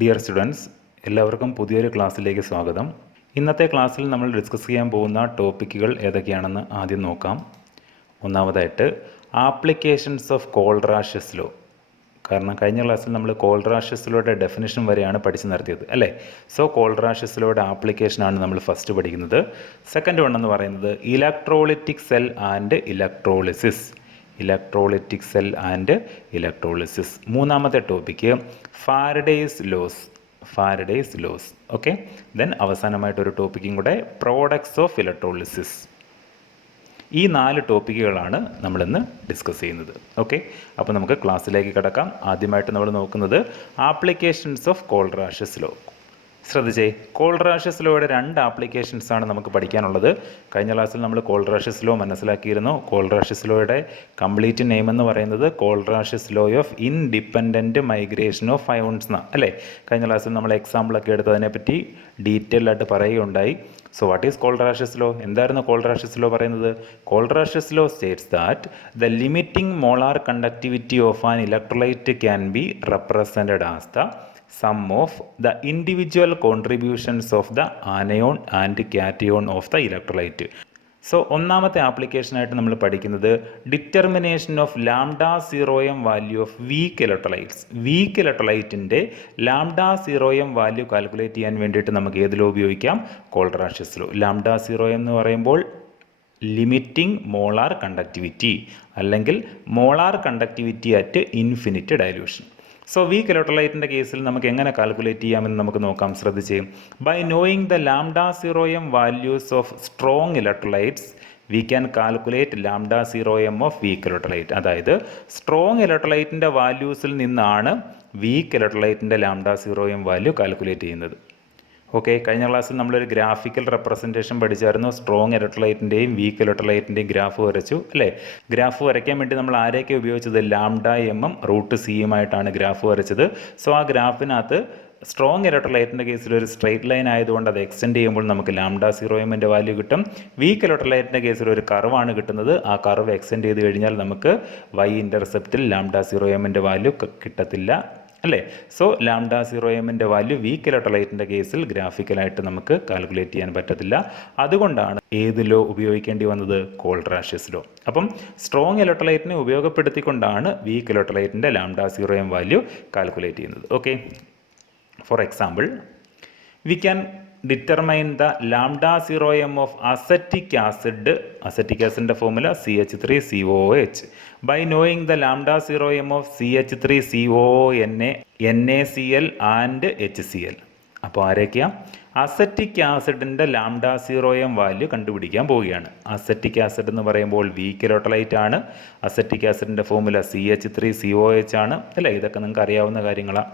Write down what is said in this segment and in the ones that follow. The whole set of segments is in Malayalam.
ഡിയർ സ്റ്റുഡൻസ്, എല്ലാവർക്കും പുതിയൊരു ക്ലാസ്സിലേക്ക് സ്വാഗതം. ഇന്നത്തെ ക്ലാസ്സിൽ നമ്മൾ ഡിസ്കസ് ചെയ്യാൻ പോകുന്ന ടോപ്പിക്കുകൾ ഏതൊക്കെയാണെന്ന് ആദ്യം നോക്കാം. ഒന്നാമതായിട്ട് ആപ്ലിക്കേഷൻസ് ഓഫ് കോൾറാഷ്യസ് ലോ. കാരണം കഴിഞ്ഞ ക്ലാസ്സിൽ നമ്മൾ കോൾറാഷ്യസ് ലോയുടെ ഡെഫിനിഷൻ വരെയാണ് പഠിച്ചു നിർത്തിയത് അല്ലേ. സോ കോൾറാഷ്യസ് ലോയുടെ ആപ്ലിക്കേഷനാണ് നമ്മൾ ഫസ്റ്റ് പഠിക്കുന്നത്. സെക്കൻഡ് വൺ എന്ന് പറയുന്നത് electrolytic cell and electrolysis. Electrolytic cell and electrolysis. മൂന്നാമത്തെ topic Faraday's laws. Okay, then അവസാനമായിട്ടൊരു ടോപ്പിക്കും കൂടെ പ്രോഡക്ട്സ് ഓഫ് ഇലക്ട്രോളിസിസ്. ഈ 4 ടോപ്പിക്കുകളാണ് നമ്മളിന്ന് ഡിസ്കസ് ചെയ്യുന്നത്. ഓക്കെ, അപ്പോൾ നമുക്ക് ക്ലാസ്സിലേക്ക് കിടക്കാം. ആദ്യമായിട്ട് നമ്മൾ നോക്കുന്നത് ആപ്ലിക്കേഷൻസ് ഓഫ് കോൾറാഷ്യസ് ലോ. ശ്രദ്ധിച്ചേ, കോൾറാഷ്യസ് ലോയുടെ 2 ആപ്ലിക്കേഷൻസാണ് നമുക്ക് പഠിക്കാനുള്ളത്. കഴിഞ്ഞ ക്ലാസ്സിൽ നമ്മൾ കോൾറാഷ്യസ് ലോ മനസ്സിലാക്കിയിരുന്നു. കോൾറാഷ്യസ് ലോയുടെ കംപ്ലീറ്റ് നെയിം എന്ന് പറയുന്നത് Kohlrausch law of independent migration of ions എന്നാണ് അല്ലേ. കഴിഞ്ഞ ക്ലാസ്സിൽ നമ്മൾ എക്സാമ്പിളൊക്കെ എടുത്ത് അതിനെപ്പറ്റി ഡീറ്റെയിൽ ആയിട്ട് പറയുകയുണ്ടായി. So what is Kohlrausch law? എന്തായിരുന്നു കോൾറാഷ്യസ് ലോ പറയുന്നത്? Kohlrausch law states that the limiting molar conductivity of an electrolyte can be represented as the sum of the individual contributions of the anion and cation of the electrolyte. So ഒന്നാമത്തെ ആപ്ലിക്കേഷനായിട്ട് നമ്മൾ പഠിക്കുന്നത് determination of lambda 0m value of weak electrolytes. Weak ഇലക്ട്രോലൈറ്റിൻ്റെ ലാംഡ 0m വാല്യൂ കാൽക്കുലേറ്റ് ചെയ്യാൻ വേണ്ടിയിട്ട് നമുക്ക് ഏതിലോ ഉപയോഗിക്കാം? കോൾറാഷ്യസ് ലോ. ലാംഡ 0m എന്ന് പറയുമ്പോൾ ലിമിറ്റിംഗ് മോളാർ കണ്ടക്ടിവിറ്റി അല്ലെങ്കിൽ molar conductivity at infinite dilution. So weak ഇലക്ട്രോലൈറ്റിൻ്റെ കേസിൽ നമുക്ക് എങ്ങനെ കാൽക്കുലേറ്റ് ചെയ്യാമെന്ന് നമുക്ക് നോക്കാം. ശ്രദ്ധിച്ച്, by knowing the lambda 0m values of strong electrolytes we can calculate lambda 0m of weak electrolyte. അതായത് സ്ട്രോങ് ഇലക്ട്രോലൈറ്റിൻ്റെ വാല്യൂസിൽ നിന്നാണ് വീക്ക് ഇലക്ട്രോലൈറ്റിൻ്റെ ലാംഡ 0m വാല്യൂ കാൽക്കുലേറ്റ് ചെയ്യുന്നത്. ഓക്കെ, കഴിഞ്ഞ ക്ലാസ്സിൽ നമ്മളൊരു ഗ്രാഫിക്കൽ റെപ്രസെൻറ്റേഷൻ പഠിച്ചായിരുന്നു. സ്ട്രോങ് ഇലക്ട്രോലൈറ്റിൻ്റെയും വീക്ക് ഇലക്ട്രോലൈറ്റിൻ്റെയും ഗ്രാഫ് വരച്ചു അല്ലേ. ഗ്രാഫ് വരയ്ക്കാൻ വേണ്ടി നമ്മൾ ആരെയൊക്കെ ഉപയോഗിച്ചത്? ലാംഡ എമ്മും √c ഗ്രാഫ് വരച്ചത്. സോ ആ ഗ്രാഫിനകത്ത് സ്ട്രോങ് ഇലക്ട്രോലൈറ്റിൻ്റെ കേസിൽ ഒരു സ്ട്രെയിറ്റ് ലൈൻ ആയതുകൊണ്ട് അത് എക്സ്റ്റെൻഡ് ചെയ്യുമ്പോൾ നമുക്ക് ലാംഡ 0m വാല്യൂ കിട്ടും. വീക്ക് ഇലക്ട്രോലൈറ്റിൻ്റെ കേസിൽ ഒരു കർവാണ് കിട്ടുന്നത്. ആ കർവ് എക്സ്റ്റെൻഡ് ചെയ്ത് കഴിഞ്ഞാൽ നമുക്ക് y ഇൻ്റർസെപ്റ്റിൽ ലാംഡ 0m വാല്യൂ കിട്ടത്തില്ല അല്ലേ. So lambda 0m value weak ഇലക്ട്രോലൈറ്റിൻ്റെ കേസിൽ ഗ്രാഫിക്കലായിട്ട് നമുക്ക് കാൽക്കുലേറ്റ് ചെയ്യാൻ പറ്റത്തില്ല. അതുകൊണ്ടാണ് ഏത് ലോ ഉപയോഗിക്കേണ്ടി വന്നത്? Kohlrausch law. അപ്പം സ്ട്രോങ് ഇലക്ട്രോലൈറ്റിനെ ഉപയോഗപ്പെടുത്തിക്കൊണ്ടാണ് വീക്ക് ഇലക്ട്രോലൈറ്റിൻ്റെ ലാംഡ 0m വാല്യൂ കാൽക്കുലേറ്റ് ചെയ്യുന്നത്. Okay, for example we can determine the lambda 0m of acetic acid. Acetic ആസിഡിൻ്റെ formula CH3COOH. By knowing the lambda 0m of CH3COONA, NaCl and HCl. അപ്പോൾ ആരൊക്കെയാണ്? അസറ്റിക് ആസിഡിൻ്റെ ലാംഡ 0m വാല്യൂ കണ്ടുപിടിക്കാൻ പോവുകയാണ്. അസറ്റിക് ആസിഡ് എന്ന് പറയുമ്പോൾ വീക്ക് ഇലക്ട്രോലൈറ്റ് ആണ്. അസറ്റിക് ആസിഡിൻ്റെ ഫോർമുല CH3COOH ആണ് അല്ലേ. ഇതൊക്കെ നിങ്ങൾക്ക് അറിയാവുന്ന കാര്യങ്ങളാണ്.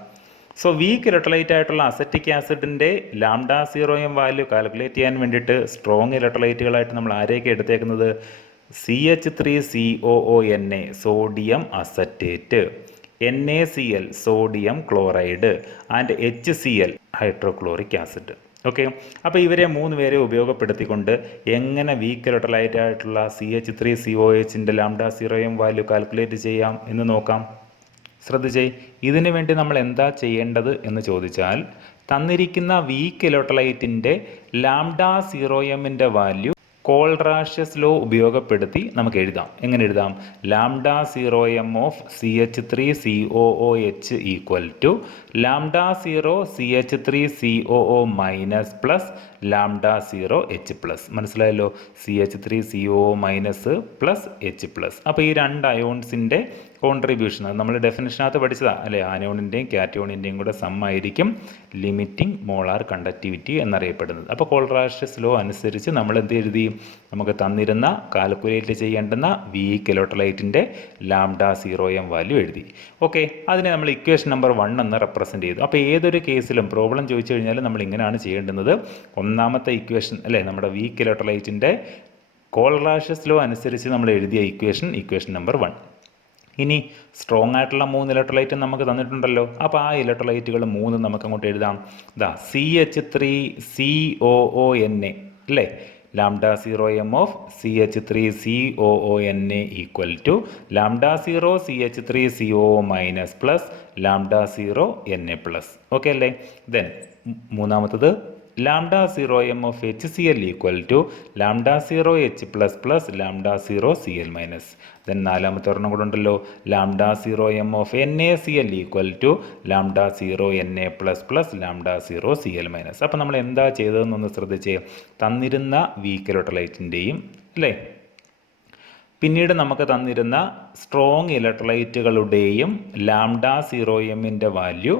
സോ വീക്ക് ഇലക്ട്രോലൈറ്റ് ആയിട്ടുള്ള അസറ്റിക് ആസിഡിൻ്റെ ലാംഡ 0m വാല്യൂ കാൽക്കുലേറ്റ് ചെയ്യാൻ വേണ്ടിയിട്ട് സ്ട്രോങ് ഇലക്ട്രോലൈറ്റുകളായിട്ട് നമ്മൾ ആരെയൊക്കെ എടുത്തേക്കുന്നത്? CH3COONA sodium acetate, NaCl sodium chloride and HCl hydrochloric acid. Okay, അപ്പോൾ ഇവരെ 3 പേരെ ഉപയോഗപ്പെടുത്തിക്കൊണ്ട് എങ്ങനെ വീക്ക് ഇലക്ട്രോലൈറ്റ് ആയിട്ടുള്ള CH3COOHൻ്റെ ലാംഡ 0m വാല്യൂ കാൽക്കുലേറ്റ് ചെയ്യാം എന്ന് നോക്കാം. ശ്രദ്ധിച്ചേ, ഇതിനു വേണ്ടി നമ്മൾ എന്താ ചെയ്യേണ്ടത് എന്ന് ചോദിച്ചാൽ തന്നിരിക്കുന്ന വീക്ക് ഇലക്ട്രോലൈറ്റിൻ്റെ lambda 0m value Kohlrausch law ഉപയോഗപ്പെടുത്തി നമുക്ക് എഴുതാം. എങ്ങനെ എഴുതാം? Lambda 0m of CH3COOH equal to lambda 0 CH3COO minus plus lambda 0 H plus. മനസ്സിലായല്ലോ? CH3COO minus plus H plus. അപ്പോൾ ഈ 2 അയോൺസിൻ്റെ കോൺട്രിബ്യൂഷൻ അത് നമ്മൾ ഡെഫിനിഷനകത്ത് പഠിച്ചതാണ് അല്ലേ. ആനോണിൻ്റെയും കാറ്റോണിൻ്റെയും കൂടെ സം ആയിരിക്കും ലിമിറ്റിംഗ് മോളാർ കണ്ടക്ടിവിറ്റി എന്നറിയപ്പെടുന്നത്. അപ്പോൾ കോൾറാഷ്യസ് ലോ അനുസരിച്ച് നമ്മൾ എന്ത് എഴുതി? നമുക്ക് തന്നിരുന്ന കാൽക്കുലേറ്റ് ചെയ്യേണ്ടുന്ന വീക്ക് ഇലക്ട്രോലൈറ്റിൻ്റെ ലാംഡ 0m വാല്യൂ എഴുതി. ഓക്കെ, അതിനെ നമ്മൾ ഇക്വേഷൻ നമ്പർ 1 എന്ന് റെപ്രസെൻറ്റ് ചെയ്തു. അപ്പോൾ ഏതൊരു കേസിലും പ്രോബ്ലം ചോദിച്ചു കഴിഞ്ഞാൽ നമ്മൾ ഇങ്ങനെയാണ് ചെയ്യേണ്ടുന്നത്. ഒന്നാമത്തെ ഇക്വേഷൻ അല്ലേ, നമ്മുടെ വീക്ക് ഇലക്ട്രോലൈറ്റിൻ്റെ കോൾറാഷ്യസ് ലോ അനുസരിച്ച് നമ്മൾ എഴുതിയ ഇക്വേഷൻ നമ്പർ 1. ഇനി സ്ട്രോങ് ആയിട്ടുള്ള 3 ഇലക്ട്രോലൈറ്റ് നമുക്ക് തന്നിട്ടുണ്ടല്ലോ. അപ്പോൾ ആ ഇലക്ട്രോലൈറ്റുകൾ 3 നമുക്ക് അങ്ങോട്ട് എഴുതാം. CH3COONA അല്ലേ. Lambda 0m of CH3COONA equal to lambda 0 CH3COO minus plus lambda 0NA plus. Okay അല്ലേ? ദെൻ മൂന്നാമത്തത് lambda 0m of HCl equal to lambda 0H plus plus lambda 0Cl minus. Then നാലാമത്തെ ഒരെണ്ണം കൂടെ ഉണ്ടല്ലോ, lambda 0m of NaCl equal to lambda 0NA plus plus lambda 0Cl minus. അപ്പം നമ്മൾ എന്താ ചെയ്തതെന്നൊന്ന് ശ്രദ്ധിച്ചേ. തന്നിരുന്ന വീക്ക് ഇലക്ട്രോലൈറ്റിൻ്റെയും അല്ലേ, പിന്നീട് നമുക്ക് തന്നിരുന്ന strong ഇലക്ട്രോലൈറ്റുകളുടെയും lambda 0mൻ്റെ value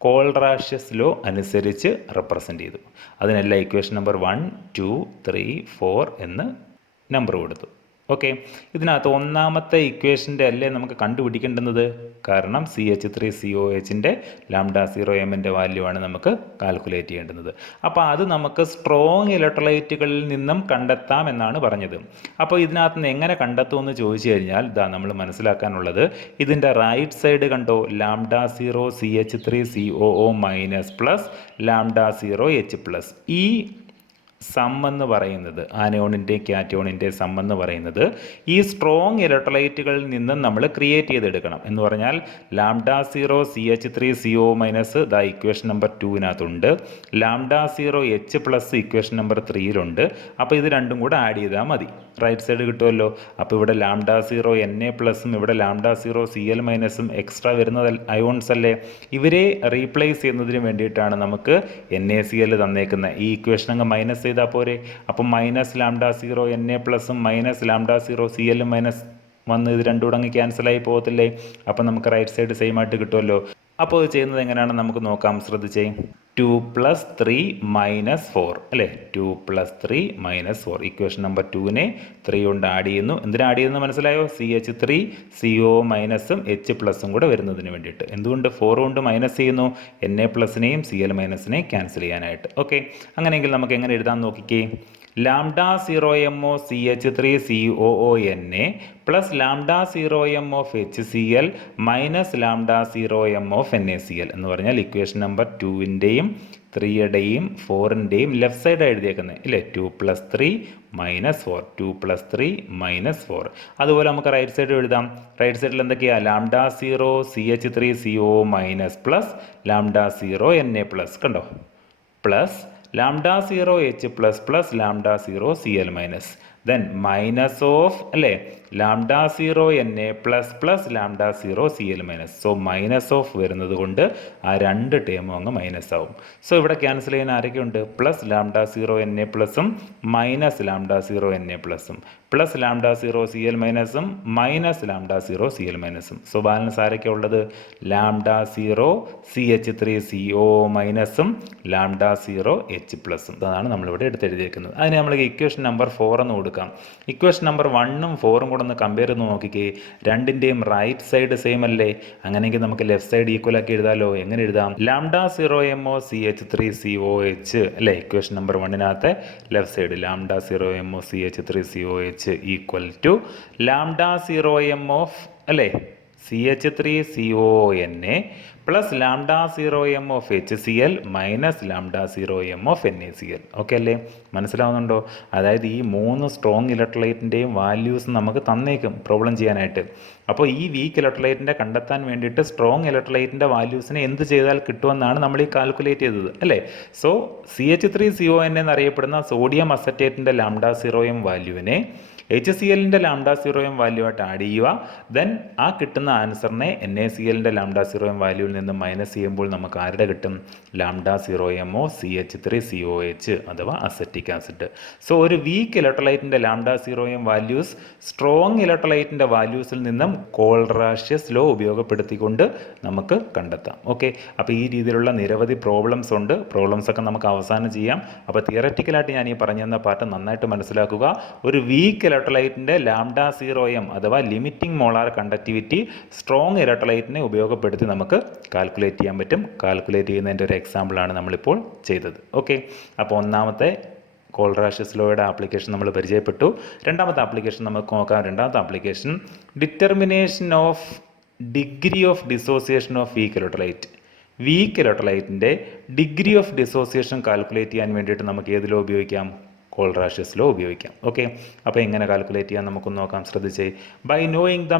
Kohlrausch law അനുസരിച്ച് റെപ്രസെൻ്റ് ചെയ്തു. അതിനെല്ലാം ഇക്വേഷൻ നമ്പർ 1, 2, 3, 4 എന്ന് നമ്പർ കൊടുത്തു. ഓക്കെ, ഇതിനകത്ത് ഒന്നാമത്തെ ഇക്വേഷൻ്റെ അല്ലേ നമുക്ക് കണ്ടുപിടിക്കേണ്ടുന്നത്, കാരണം CH3COHൻ്റെ ലാംഡ 0mൻ്റെ വാല്യൂ ആണ് നമുക്ക് കാൽക്കുലേറ്റ് ചെയ്യേണ്ടുന്നത്. അപ്പോൾ അത് നമുക്ക് സ്ട്രോങ് ഇലക്ട്രോലൈറ്റുകളിൽ നിന്നും കണ്ടെത്താം എന്നാണ് പറഞ്ഞത്. അപ്പോൾ ഇതിനകത്ത് നിന്ന് എങ്ങനെ കണ്ടെത്തുമെന്ന് ചോദിച്ചു കഴിഞ്ഞാൽ ഇതാ നമ്മൾ മനസ്സിലാക്കാനുള്ളത്, ഇതിൻ്റെ റൈറ്റ് സൈഡ് കണ്ടോ, lambda 0 CH3COO minus plus lambda 0H plus. ഈ സം എന്ന് പറയുന്നത്, ആനയോണിൻ്റെയും കാറ്റയോണിൻ്റെയും സം എന്ന് പറയുന്നത് ഈ സ്ട്രോങ് ഇലക്ട്രോലൈറ്റുകളിൽ നിന്നും നമ്മൾ ക്രിയേറ്റ് ചെയ്തെടുക്കണം. എന്ന് പറഞ്ഞാൽ ലാംഡ 0 CH3CO മൈനസ് ദാ ഇക്വേഷൻ നമ്പർ 2-നകത്തുണ്ട്, lambda 0H plus equation number 3-ലുണ്ട്. അപ്പോൾ ഇത് രണ്ടും കൂടെ ആഡ് ചെയ്താൽ മതി, റൈറ്റ് സൈഡ് കിട്ടുമല്ലോ. അപ്പോൾ ഇവിടെ ലാംഡ 0NA പ്ലസും ഇവിടെ ലാംഡ 0Cl മൈനസും എക്സ്ട്രാ വരുന്നത് അയോൺസ് അല്ലേ. ഇവരെ റീപ്ലേസ് ചെയ്യുന്നതിന് വേണ്ടിയിട്ടാണ് നമുക്ക് NaCl തന്നേക്കുന്നത്. ഈ ഇക്വേഷൻ അങ്ങ് മൈനസ് ചെയ്താൽ പോരെ. അപ്പം മൈനസ് ലാംഡ 0NA പ്ലസും മൈനസ് ലാംഡ 0Cl മൈനസ് വന്ന് ഇത് രണ്ടും കൂടെ അങ്ങ് ക്യാൻസലായി പോകത്തില്ലേ. അപ്പം നമുക്ക് റൈറ്റ് സൈഡ് സെയിം ആയിട്ട് കിട്ടുമല്ലോ. അപ്പോൾ ഇത് ചെയ്യുന്നത് എങ്ങനെയാണെന്ന് നമുക്ക് നോക്കാം, ശ്രദ്ധിച്ചേ. 2 + 3 - 4 അല്ലേ, 2 + 3 - 4. ഇക്വേഷൻ നമ്പർ 2-നെ 3 കൊണ്ട് ആഡ് ചെയ്യുന്നു. എന്തിനാ ആഡ് ചെയ്യുന്നത് മനസ്സിലായോ? CH3CO മൈനസും H പ്ലസും കൂടെ വരുന്നതിന് വേണ്ടിയിട്ട്. എന്തുകൊണ്ട് 4 കൊണ്ട് മൈനസ് ചെയ്യുന്നു? NA പ്ലസിനെയും Cl മൈനസിനെയും ക്യാൻസൽ ചെയ്യാനായിട്ട്. ഓക്കെ, അങ്ങനെയെങ്കിൽ നമുക്ക് എങ്ങനെ എഴുതാൻ നോക്കിക്കേ. Lambda 0m of CH3COONA plus lambda 0m of HCl minus lambda 0m of NaCl എന്ന് പറഞ്ഞാൽ ഇക്വേഷൻ നമ്പർ 2-ൻ്റെയും 3-യുടെയും 4-ൻ്റെയും ലെഫ്റ്റ് സൈഡ് എഴുതിയേക്കുന്നത് ഇല്ലേ. 2 + 3 - 4, 2 + 3 - 4. അതുപോലെ നമുക്ക് റൈറ്റ് സൈഡ് എഴുതാം. റൈറ്റ് സൈഡിൽ എന്തൊക്കെയാണ്? Lambda 0 CH3CO minus plus lambda 0NA plus കണ്ടോ, plus lambda 0H plus plus lambda 0Cl minus. Then minus off അല്ലേ lambda 0NA plus plus lambda 0Cl minus. So minus off വരുന്നത് കൊണ്ട് ആ രണ്ട് ടേമും അങ്ങ് മൈനസ് ആവും. സോ ഇവിടെ ക്യാൻസൽ ചെയ്യാൻ ആരൊക്കെയുണ്ട്? പ്ലസ് ലാംഡ 0NA പ്ലസും മൈനസ് ലാംഡ 0NA പ്ലസും പ്ലസ് ലാംഡ 0Cl മൈനസും മൈനസ് ലാംഡ 0Cl മൈനസും. സോ ബാലൻസ് ആരൊക്കെ ഉള്ളത്? ലാംഡ 0 CH3CO മൈനസും ലാംഡ 0H പ്ലസും. അതാണ് നമ്മളിവിടെ എടുത്തെഴുതിയിരിക്കുന്നത്. അതിന് നമ്മൾ ഇക്വേഷൻ നമ്പർ 4 എന്ന് കൊടുക്കാം. ഇക്വേഷൻ നമ്പർ 1-ഉം 4-ഉം കൂടെ ഒന്ന് കമ്പയർ ചെയ്ത് നോക്കിക്കേ. രണ്ടിൻ്റെയും റൈറ്റ് സൈഡ് സെയിം അല്ലേ. അങ്ങനെയെങ്കിൽ നമുക്ക് ലെഫ്റ്റ് സൈഡ് ഈക്വൽ ആക്കി എഴുതാമല്ലോ. എങ്ങനെ എഴുതാം? ലാംഡ 0m ഓഫ് CH3COH അല്ലേ, ഇക്വേഷൻ നമ്പർ 1-നകത്തെ left side lambda 0m of CH3COH equal to lambda 0m of അല്ലേ CH3CONA plus lambda 0m of HCl minus lambda 0m of NaCl. Okay അല്ലേ, മനസ്സിലാവുന്നുണ്ടോ? അതായത് ഈ 3 സ്ട്രോങ് ഇലക്ട്രോലൈറ്റിൻ്റെയും വാല്യൂസ് നമുക്ക് തന്നേക്കും പ്രോബ്ലം ചെയ്യാനായിട്ട്. അപ്പോൾ ഈ വീക്ക് ഇലക്ട്രോലൈറ്റിൻ്റെ കണ്ടെത്താൻ വേണ്ടിയിട്ട് സ്ട്രോങ് ഇലക്ട്രോലൈറ്റിൻ്റെ വാല്യൂസിനെ എന്ത് ചെയ്താൽ കിട്ടുമെന്നാണ് നമ്മൾ ഈ കാൽക്കുലേറ്റ് ചെയ്തത് അല്ലേ. സോ CH3CON എന്നറിയപ്പെടുന്ന സോഡിയം അസറ്റേറ്റിൻ്റെ ലാംഡ 0m വാല്യൂവിനെ HClൻ്റെ ലാംഡ 0m വാല്യൂ ആയിട്ട് ആഡ് ചെയ്യുക. ദെൻ ആ കിട്ടുന്ന ആൻസറിനെ NaClൻ്റെ ലാംഡ 0m വാല്യൂവിൽ നിന്ന് മൈനസ് ചെയ്യുമ്പോൾ നമുക്ക് ആരുടെ കിട്ടും? ലാംഡ 0m ഓഫ് CH3COH അഥവാ അസറ്റിക് ആസിഡ്. സോ ഒരു വീക്ക് ഇലക്ട്രോലൈറ്റിൻ്റെ ലാംഡ 0m വാല്യൂസ് സ്ട്രോങ് ഇലക്ട്രോലൈറ്റിൻ്റെ വാല്യൂസിൽ നിന്നും കോൾറാഷ്യസ് ലോ ഉപയോഗപ്പെടുത്തിക്കൊണ്ട് നമുക്ക് കണ്ടെത്താം. ഓക്കെ, അപ്പോൾ ഈ രീതിയിലുള്ള നിരവധി പ്രോബ്ലംസ് ഉണ്ട്. പ്രോബ്ലംസ് ഒക്കെ നമുക്ക് അവസാനം ചെയ്യാം. അപ്പോൾ തിയററ്റിക്കലായിട്ട് ഞാൻ ഈ പറഞ്ഞു തന്ന പാർട്ട് നന്നായിട്ട് മനസ്സിലാക്കുക. ഒരു വീക്ക് ഇലക്ട്രോലൈറ്റിൻ്റെ ലാംഡ 0m അഥവാ ലിമിറ്റിംഗ് മോളാർ കണ്ടക്ടിവിറ്റി സ്ട്രോങ് ഇലക്ട്രോലൈറ്റിനെ ഉപയോഗപ്പെടുത്തി നമുക്ക് കാൽക്കുലേറ്റ് ചെയ്യാൻ പറ്റും. കാൽക്കുലേറ്റ് ചെയ്യുന്നതിൻ്റെ ഒരു എക്സാമ്പിളാണ് നമ്മളിപ്പോൾ ചെയ്തത്. ഓക്കെ, അപ്പോൾ ഒന്നാമത്തെ കോൾറാഷ്യസ് ലോയുടെ ആപ്ലിക്കേഷൻ നമ്മൾ പരിചയപ്പെട്ടു. രണ്ടാമത്തെ ആപ്ലിക്കേഷൻ നമുക്ക് നോക്കാം. രണ്ടാമത്തെ application determination of degree of dissociation of weak electrolyte. Weak ഇലക്ട്രോലൈറ്റിൻ്റെ ഡിഗ്രി ഓഫ് ഡിസോസിയേഷൻ കാൽക്കുലേറ്റ് ചെയ്യാൻ വേണ്ടിയിട്ട് നമുക്ക് ഏതിലോ ഉപയോഗിക്കാം? കോൾറാഷ്യസ് ലോ ഉപയോഗിക്കാം. ഓക്കെ, അപ്പോൾ എങ്ങനെ കാൽക്കുലേറ്റ് ചെയ്യാൻ നമുക്കൊന്ന് നോക്കാം. ശ്രദ്ധിച്ചേ. By knowing the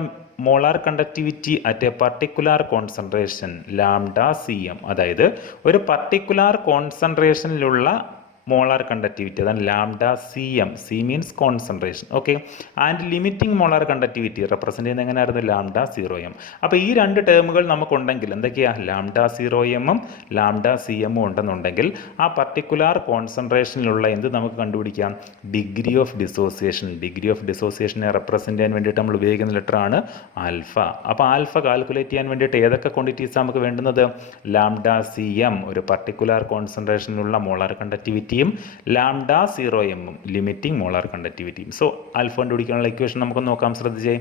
molar conductivity at a particular concentration lambda C M, അതായത് ഒരു പർട്ടിക്കുലർ കോൺസെൻട്രേഷനിലുള്ള മോളാർ കണ്ടക്ടിവിറ്റി, അതാണ് lambda C M. C means concentration. Okay, and limiting molar conductivity represent ചെയ്യുന്നത് എങ്ങനെയായിരുന്നു? Lambda zero M. അപ്പോൾ ഈ രണ്ട് ടേമുകൾ നമുക്കുണ്ടെങ്കിൽ എന്തൊക്കെയാണ്? ലാംഡ സീറോ എമ്മും ലാംഡ സി എമ്മും ഉണ്ടെന്നുണ്ടെങ്കിൽ ആ പർട്ടിക്കുലർ കോൺസെൻട്രേഷനിലുള്ള എന്ത് നമുക്ക് കണ്ടുപിടിക്കാം? Degree of dissociation. Degree of ഡിസോസിയേഷനെ റെപ്രസെൻറ്റ് ചെയ്യാൻ വേണ്ടിയിട്ട് നമ്മൾ ഉപയോഗിക്കുന്ന ലെറ്ററാണ് ആൽഫ. അപ്പോൾ ആൽഫ കാൽക്കുലേറ്റ് ചെയ്യാൻ വേണ്ടിയിട്ട് ഏതൊക്കെ ക്വാണ്ടിറ്റീസ് നമുക്ക് വേണ്ടുന്നത്? ലാംഡ സി എം ഒരു പർട്ടിക്കുലർ കോൺസെൻട്രേഷനിലുള്ള മോളാർ കണ്ടക്ടിവിറ്റി, ലാംഡ സീറോ എമ്മും ലിമിറ്റിംഗ് മോളാർ കണ്ടക്ടിവിറ്റിയും. സോ ആൽഫ കണ്ടുപിടിക്കാനുള്ള ഇക്വേഷൻ നമുക്ക് നോക്കാം. ശ്രദ്ധിച്ചേ.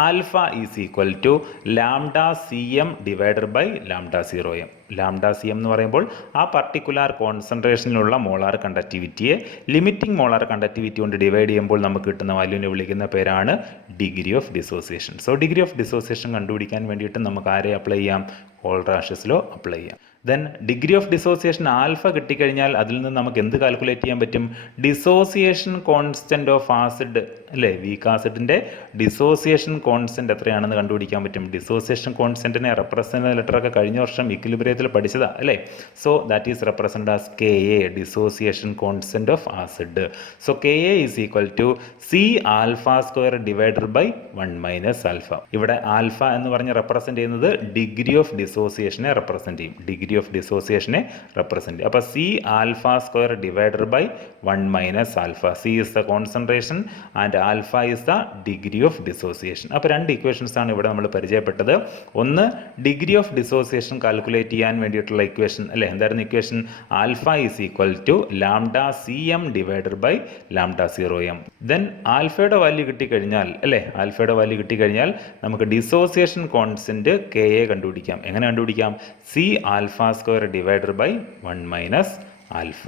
Alpha is equal to lambda C M divided by lambda zero M. Lambda C M എന്ന് പറയുമ്പോൾ ആ പർട്ടിക്കുലർ കോൺസെൻട്രേഷനിലുള്ള മോളാർ കണ്ടക്ടിവിറ്റിയെ ലിമിറ്റിംഗ് മോളാർ കണ്ടക്ടിവിറ്റി കൊണ്ട് ഡിവൈഡ് ചെയ്യുമ്പോൾ നമുക്ക് കിട്ടുന്ന വാല്യൂവിനെ വിളിക്കുന്ന പേരാണ് degree of dissociation. So degree of dissociation കണ്ടുപിടിക്കാൻ വേണ്ടിയിട്ട് നമുക്ക് ആരെ അപ്ലൈ ചെയ്യാം? കോൾറാഷ്യസ് ലോ അപ്ലൈ ചെയ്യാം. Then degree of dissociation alpha കിട്ടിക്കഴിഞ്ഞാൽ അതിൽ നിന്ന് നമുക്ക് എന്ത് കാൽക്കുലേറ്റ് ചെയ്യാൻ പറ്റും? ഡിസോസിയേഷൻ കോൺസ്റ്റന്റ് ഓഫ് ആസിഡ് അല്ലേ, വീക്ക് ആസിഡിൻ്റെ ഡിസോസിയേഷൻ കോൺസ്റ്റന്റ് എത്രയാണെന്ന് കണ്ടുപിടിക്കാൻ പറ്റും. ഡിസോസിയേഷൻ കോൺസ്റ്റന്റിനെ റെപ്രസെൻ്റ് ചെയ്യുന്ന ലെറ്ററൊക്കെ കഴിഞ്ഞ വർഷം ഇക്വിലിബ്രിയത്തിൽ പഠിച്ചതാ അല്ലേ. So that is represent as K A, dissociation constant of acid. So K A is equal to C alpha square divided by 1 minus alpha. ഇവിടെ ആൽഫ എന്ന് പറഞ്ഞ് റെപ്രസെൻ്റ് ചെയ്യുന്നത് ഡിഗ്രി ഓഫ് ഡിസോസിയേഷനെ റെപ്രസെൻ്റ് ചെയ്യും. ഡിഗ്രി ഓഫ് ഡിസോസിയേഷനെ റെപ്രസെൻ്റ് ചെയ്യും. അപ്പോൾ C alpha square divided by 1 minus alpha. C is the concentration and alpha is the degree of dissociation. അപ്പോൾ രണ്ട് ഇക്വേഷൻസ് ആണ് ഇവിടെ നമ്മൾ പരിചയപ്പെട്ടത്. ഒന്ന് ഡിഗ്രി ഓഫ് ഡിസോസിയേഷൻ കാൽക്കുലേറ്റ് ചെയ്യാൻ വേണ്ടിയിട്ടുള്ള ഇക്വേഷൻ അല്ലേ, എന്തായിരുന്നു equation? Alpha is equal to lambda C M divided by lambda zero M. Then ആൽഫയുടെ വാല്യൂ കിട്ടിക്കഴിഞ്ഞാൽ അല്ലേ, ആൽഫയുടെ വാല്യൂ കിട്ടിക്കഴിഞ്ഞാൽ നമുക്ക് ഡിസോസിയേഷൻ കോൺസ്റ്റന്റ് കെ എ കണ്ടുപിടിക്കാം. എങ്ങനെ കണ്ടുപിടിക്കാം? C alpha square divided by 1 minus alpha.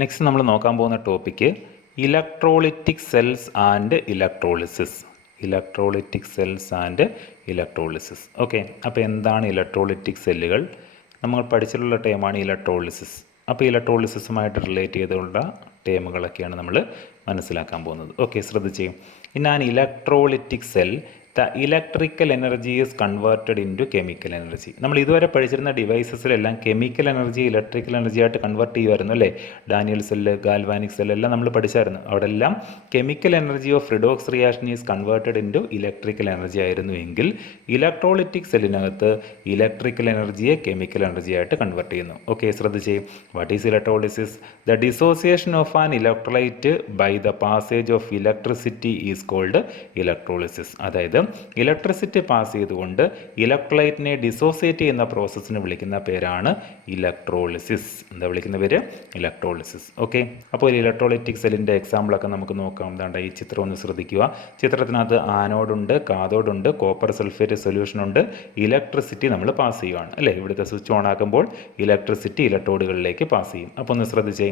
Next നമ്മൾ നോക്കാൻ പോകുന്ന topic electrolytic cells and electrolysis. Electrolytic cells and electrolysis. Okay, അപ്പോൾ എന്താണ് ഇലക്ട്രോളിറ്റിക് സെല്ലുകൾ? നമ്മൾ പഠിച്ചിട്ടുള്ള ടേമാണ് ഇലക്ട്രോളിസിസ്. അപ്പോൾ ഇലക്ട്രോളിസിസുമായിട്ട് റിലേറ്റ് ചെയ്തുള്ള ടേമുകളൊക്കെയാണ് നമ്മൾ മനസ്സിലാക്കാൻ പോകുന്നത്. ഓക്കെ, ശ്രദ്ധിച്ചേ. In an electrolytic cell the electrical energy is converted into chemical energy. നമ്മൾ ഇതുവരെ പഠിച്ചിരുന്ന ഡിവൈസസിലെല്ലാം കെമിക്കൽ എനർജി ഇലക്ട്രിക്കൽ എനർജി ആയിട്ട് കൺവേർട്ട് ചെയ്യുമായിരുന്നു അല്ലേ. ഡാനിയൽ സെല്ല്, ഗാൽവാനിക് സെല്ല് എല്ലാം നമ്മൾ പഠിച്ചായിരുന്നു. അവിടെ എല്ലാം chemical energy of redox reaction is converted into electrical energy ആയിരുന്നു എങ്കിൽ ഇലക്ട്രോളിറ്റിക് സെല്ലിനകത്ത് ഇലക്ട്രിക്കൽ എനർജിയെ കെമിക്കൽ എനർജി ആയിട്ട് കൺവേർട്ട് ചെയ്യുന്നു. ഓക്കെ, ശ്രദ്ധിച്ചേ. What is electrolysis? The dissociation of an electrolyte by the passage of electricity is called electrolysis. അതായത് ഇലക്ട്രിസിറ്റി പാസ് ചെയ്തുകൊണ്ട് ഇലക്ട്രോലൈറ്റിനെ ഡിസോസിയേറ്റ് ചെയ്യുന്ന പ്രോസസ്സിന് വിളിക്കുന്ന പേരാണ് ഇലക്ട്രോളിസിസ്. എന്താ വിളിക്കുന്ന പേര്? ഇലക്ട്രോളിസിസ്. ഓക്കെ, അപ്പോൾ ഒരു ഇലക്ട്രോലൈറ്റിക് സെല്ലിൻ്റെ എക്സാമ്പിളൊക്കെ നമുക്ക് നോക്കാം. എന്താണ്ട് ഈ ചിത്രം ഒന്ന് ശ്രദ്ധിക്കുക. ചിത്രത്തിനകത്ത് ആനോഡുണ്ട്, കാഥോഡുണ്ട്, കോപ്പർ സൾഫേറ്റ് സൊല്യൂഷൻ ഉണ്ട്, ഇലക്ട്രിസിറ്റി നമ്മൾ പാസ് ചെയ്യുകയാണ് അല്ലേ. ഇവിടുത്തെ സ്വിച്ച് ഓൺ ആക്കുമ്പോൾ ഇലക്ട്രിസിറ്റി ഇലക്ട്രോഡുകളിലേക്ക് പാസ് ചെയ്യും. അപ്പോൾ ഒന്ന് ശ്രദ്ധിച്ചേ.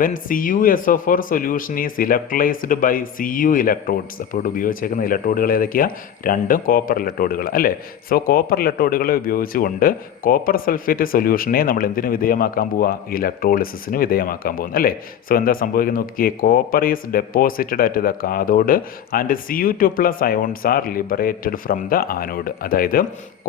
When CuSO4 solution is electrolyzed by Cu electrodes, അപ്പോൾ ഉപയോഗിച്ചേക്കുന്ന ഇലക്ട്രോഡുകൾ ഏതൊക്കെയാണ്? രണ്ടും കോപ്പർ ഇലക്ട്രോഡുകൾ അല്ലേ. സോ കോപ്പർ ഇലക്ട്രോഡുകളെ ഉപയോഗിച്ചുകൊണ്ട് കോപ്പർ സൾഫേറ്റ് സൊല്യൂഷനെ നമ്മൾ എന്തിനു വിധേയമാക്കാൻ പോവുക? ഇലക്ട്രോളിസിന് വിധേയമാക്കാൻ പോകുന്നു അല്ലേ. സോ എന്താ സംഭവിക്കുന്നത് നോക്കിയേ. Copper is deposited at the cathode and Cu2+ ions are liberated from the anode. അതായത്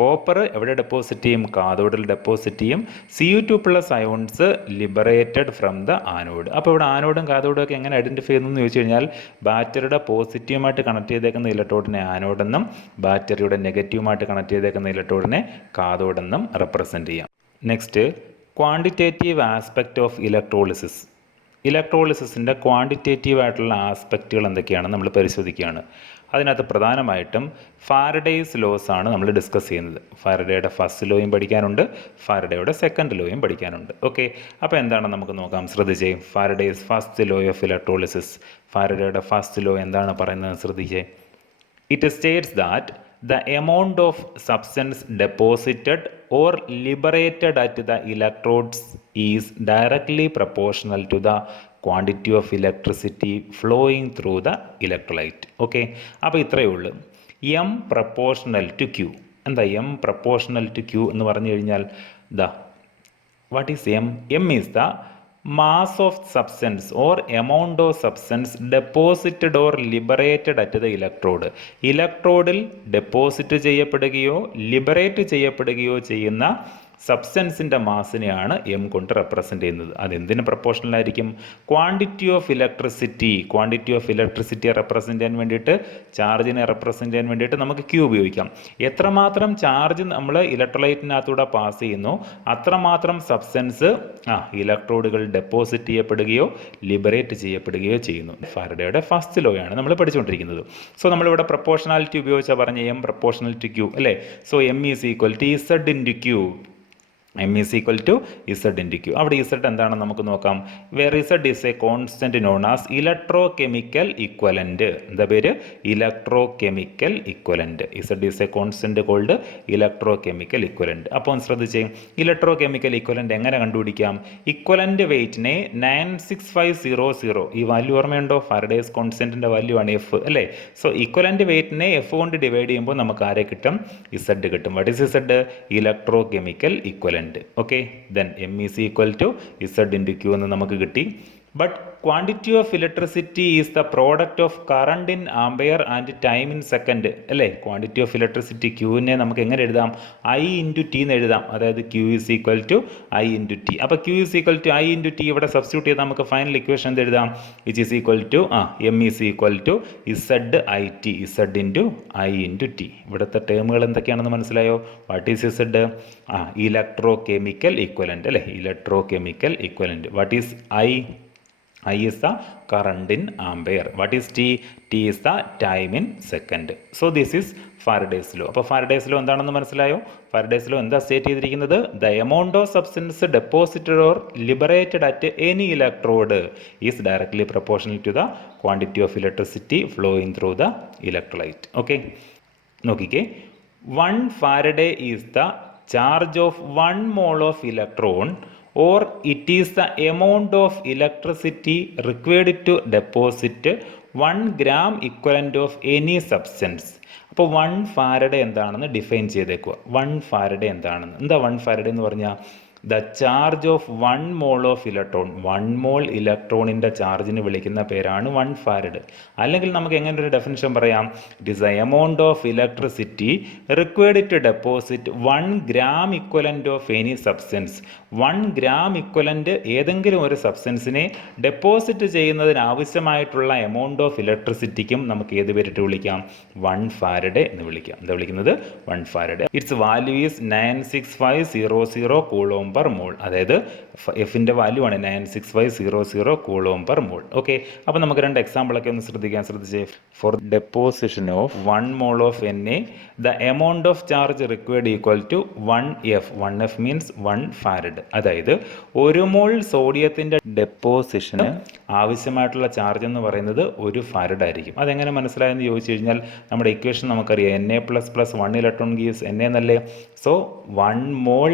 കോപ്പർ എവിടെ ഡെപ്പോസിറ്റ് ചെയ്യും? കാഥോഡിൽ ഡെപ്പോസിറ്റ് ചെയ്യും. Cu2+ ions liberated from the anode. അപ്പോൾ ഇവിടെ ആനോഡും കാഥോഡും ഒക്കെ എങ്ങനെ ഐഡൻറ്റിഫൈ ചെയ്യുന്നു എന്ന് ചോദിച്ചു കഴിഞ്ഞാൽ ബാറ്ററിയുടെ പോസിറ്റീവുമായിട്ട് കണക്ട് ചെയ്തേക്കുന്ന ഇലക്ട്രോഡിനെ ആനോഡെന്നും ബാറ്ററിയുടെ നെഗറ്റീവുമായിട്ട് കണക്ട് ചെയ്തേക്കുന്ന ഇലക്ട്രോഡിനെ കാഥോഡെന്നും റെപ്രസെൻറ്റ് ചെയ്യാം. Next, quantitative aspect of electrolysis. ഇലക്ട്രോളിസിസിൻ്റെ ക്വാണ്ടിറ്റേറ്റീവ് ആയിട്ടുള്ള ആസ്പെക്റ്റുകൾ എന്തൊക്കെയാണെന്ന് നമ്മൾ പരിശോധിക്കുകയാണ്. അതിനകത്ത് പ്രധാനമായിട്ടും ഫാരഡേയ്സ് ലോസ് ആണ് നമ്മൾ ഡിസ്കസ് ചെയ്യുന്നത്. ഫാരഡേയുടെ ഫസ്റ്റ് ലോയും പഠിക്കാനുണ്ട്, ഫാരഡേയുടെ സെക്കൻഡ് ലോയും പഠിക്കാനുണ്ട്. ഓക്കെ, അപ്പോൾ എന്താണ് നമുക്ക് നോക്കാം. ശ്രദ്ധിച്ചേ. Faraday's first law of electrolysis. ഫാരഡേയുടെ ഫസ്റ്റ് ലോ എന്താണ് പറയുന്നത് ശ്രദ്ധിച്ചേ. It states that the amount of substance deposited or liberated at the electrodes is directly proportional to the quantity of electricity flowing through the electrolyte. ഓക്കെ, അപ്പോൾ ഇത്രയേ ഉള്ളൂ. M proportional to Q. എന്താ എം പ്രപ്പോർഷണൽ ടു ക്യൂ എന്ന് പറഞ്ഞു കഴിഞ്ഞാൽ what is M? M is the mass of substance or amount of substance deposited or liberated at the electrode. ഇലക്ട്രോഡിൽ ഡെപ്പോസിറ്റ് ചെയ്യപ്പെടുകയോ ലിബറേറ്റ് ചെയ്യപ്പെടുകയോ ചെയ്യുന്ന സബ്സ്റ്റൻസിൻ്റെ മാസിനെയാണ് എം കൊണ്ട് റെപ്രസെൻ്റ് ചെയ്യുന്നത്. അതെന്തിന് പ്രൊപ്പോർഷണൽ ആയിരിക്കും? ക്വാണ്ടിറ്റി ഓഫ് ഇലക്ട്രിസിറ്റിയെ റെപ്രസെൻ്റ് ചെയ്യാൻ വേണ്ടിയിട്ട്, ചാർജിനെ റെപ്രസെൻ്റ് ചെയ്യാൻ വേണ്ടിയിട്ട് നമുക്ക് ക്യൂ ഉപയോഗിക്കാം. എത്രമാത്രം ചാർജ് നമ്മൾ ഇലക്ട്രോലൈറ്റിനകത്തൂടെ പാസ് ചെയ്യുന്നു അത്രമാത്രം സബ്സ്റ്റൻസ് ഇലക്ട്രോഡുകൾ ഡെപ്പോസിറ്റ് ചെയ്യപ്പെടുകയോ ലിബറേറ്റ് ചെയ്യപ്പെടുകയോ ചെയ്യുന്നു. ഫാരഡേയുടെ ഫസ്റ്റ് ലോ ആണ് നമ്മൾ പഠിച്ചുകൊണ്ടിരിക്കുന്നത്. സോ നമ്മളിവിടെ പ്രൊപ്പോർഷണാലിറ്റി ഉപയോഗിച്ചാൽ പറഞ്ഞ എം പ്രൊപ്പോർഷണൽ ടു ക്യൂ അല്ലേ. So M is equal to Z into Q. M is equal to Z into Q. അവിടെ ഇസഡ് എന്താണെന്ന് നമുക്ക് നോക്കാം. Where Z is a constant known as electro chemical equivalent. എന്താ പേര്? Electro chemical equivalent. Z is a constant called electro chemical equivalent. അപ്പോൾ ശ്രദ്ധിച്ചേ, ഇലക്ട്രോ കെമിക്കൽ ഇക്വലന്റ് എങ്ങനെ കണ്ടുപിടിക്കാം? ഇക്വലന്റ് വെയിറ്റിനെ 96500, ഈ വാല്യൂ ഓർമ്മയുണ്ടോ? ഫാരഡേസ് കോൺസ്റ്റന്റിന്റെ വാല്യൂ ആണ് എഫ് അല്ലേ. സോ ഇക്വലന്റ് വെയിറ്റിനെ എഫ് കൊണ്ട് ഡിവൈഡ് ചെയ്യുമ്പോൾ നമുക്ക് ആരെ കിട്ടും? ഇസഡ് കിട്ടും. What is Z? Electro chemical equivalent. Okay, then M is equal to Z into Q എന്ന് നമുക്ക് കിട്ടി. But quantity of electricity is the product of current in ampere and time in second അല്ലേ. ക്വാണ്ടിറ്റി ഓഫ് ഇലക്ട്രിസിറ്റി ക്യൂവിനെ നമുക്ക് എങ്ങനെ എഴുതാം? ഐ ഇൻറ്റു ടി എന്ന് എഴുതാം. അതായത് Q is equal to I into T. അപ്പോൾ Q is equal to I into T ഇവിടെ സബ്സ്റ്റിറ്റ്യൂട്ട് ചെയ്താൽ നമുക്ക് ഫൈനൽ ഇക്വേഷൻ എന്ത് എഴുതാം? Which is equal to M is equal to Z I T, Z into I into T. ഇവിടുത്തെ ടേമുകൾ എന്തൊക്കെയാണെന്ന് മനസ്സിലായോ? What is Z? Electro chemical equivalent അല്ലേ. Electro chemical equivalent. What is I? I is the current in ampere. What is T? T is the time in second. So this is Faraday's law. അപ്പോൾ Faraday's law എന്താണെന്ന് മനസ്സിലായോ? Faraday's law എന്താ സ്റ്റേറ്റ് ചെയ്തിരിക്കുന്നത്? The amount of substance deposited or liberated at any electrode is directly proportional to the quantity of electricity flowing through the electrolyte. Okay, നോക്കിക്കേ, 1 Faraday is the charge of 1 mole of electron, or it is the amount of electricity required to deposit 1 gram equivalent of any substance. അപ്പോൾ 1 ഫാരഡേ എന്താണെന്ന് ഡിഫൈൻ ചെയ്തേക്കുക. 1 ഫാരഡേ എന്താണെന്ന്. എന്താ 1 ഫാരഡേ എന്ന് പറഞ്ഞാൽ? The charge of 1 mole of electron. 1 mole ഇലക്ട്രോണിൻ്റെ ചാർജിന് വിളിക്കുന്ന പേരാണ് 1 ഫാരഡ്. അല്ലെങ്കിൽ നമുക്ക് എങ്ങനെ ഒരു ഡെഫിനിഷൻ പറയാം? It is the amount of electricity required to deposit 1 gram equivalent of any substance. 1 gram equivalent ഏതെങ്കിലും ഒരു സബ്സ്റ്റൻസിനെ ഡെപ്പോസിറ്റ് ചെയ്യുന്നതിന് ആവശ്യമായിട്ടുള്ള എമൗണ്ട് ഓഫ് ഇലക്ട്രിസിറ്റിക്കും നമുക്ക് ഏത് പേരിട്ട് വിളിക്കാം? 1 ഫാരഡേ എന്ന് വിളിക്കാം. എന്താ വിളിക്കുന്നത്? 1 Faraday. It's value is 96500 coulomb per mole. അതായത് എഫിൻ്റെ വാല്യൂ ആണ് 96500 കൂളോം പെർ മോൾ. ഓക്കെ, അപ്പോൾ നമുക്ക് രണ്ട് എക്സാമ്പിളൊക്കെ ഒന്ന് ശ്രദ്ധിച്ചേ. For deposition of 1 mole of N A the amount of charge required equal to 1F. 1F means 1 farad. അതായത് 1 മോൾ സോഡിയത്തിൻ്റെ ഡെപ്പോസിഷന് ആവശ്യമായിട്ടുള്ള ചാർജ് എന്ന് പറയുന്നത് 1 ഫാരഡ് ആയിരിക്കും. അതെങ്ങനെ മനസ്സിലായെന്ന് ചോദിച്ചു കഴിഞ്ഞാൽ നമ്മുടെ ഇക്വേഷൻ നമുക്കറിയാം. Na++1 ഇലക്ട്രോൺ ഗീവ്സ് Na എന്നല്ലേ. സോ 1 മോൾ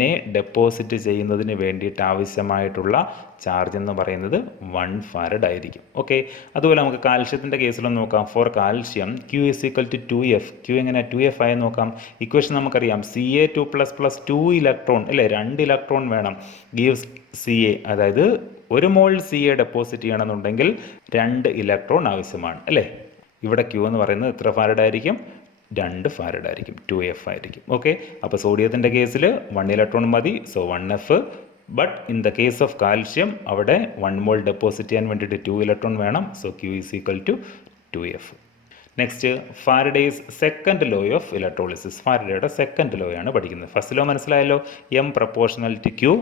Na ഡെപ്പോസിറ്റ് ചെയ്യുന്നതിന് വേണ്ടിയിട്ട് ആവശ്യമായിട്ടുള്ള ചാർജ് എന്ന് പറയുന്നത് 1 ഫാരഡ് ആയിരിക്കും. ഓക്കെ, അതുപോലെ നമുക്ക് കാൽഷ്യത്തിൻ്റെ കേസിലൊന്ന് നോക്കാം. For calcium Q is equal to 2F. Q എങ്ങനെ 2F ആയി നോക്കാം. ഇക്വേഷൻ നമുക്കറിയാം. Ca2++ 2 ഇലക്ട്രോൺ അല്ലേ, 2 ഇലക്ട്രോൺ വേണം. Gives Ca. അതായത് 1 മോൾ Ca ഡെപ്പോസിറ്റ് ചെയ്യണമെന്നുണ്ടെങ്കിൽ 2 ഇലക്ട്രോൺ ആവശ്യമാണ് അല്ലേ. ഇവിടെ Q എന്ന് പറയുന്നത് എത്ര ഫാരഡ് ആയിരിക്കും? 2 ഫാരഡ് ആയിരിക്കും. 2F ആയിരിക്കും. ഓക്കെ, അപ്പോൾ സോഡിയത്തിൻ്റെ കേസിൽ 1 ഇലക്ട്രോൺ മതി. So 1F. But in the case of calcium അവിടെ 1 മോൾ ഡെപ്പോസിറ്റ് ചെയ്യാൻ വേണ്ടിയിട്ട് 2 ഇലക്ട്രോൺ വേണം. So Q is equal to 2F. Next, Faraday's second law of electrolysis. ഫാരഡേയുടെ സെക്കൻഡ് ലോ ആണ് പഠിക്കുന്നത്. ഫസ്റ്റ് ലോ മനസ്സിലായല്ലോ, M proportional to Q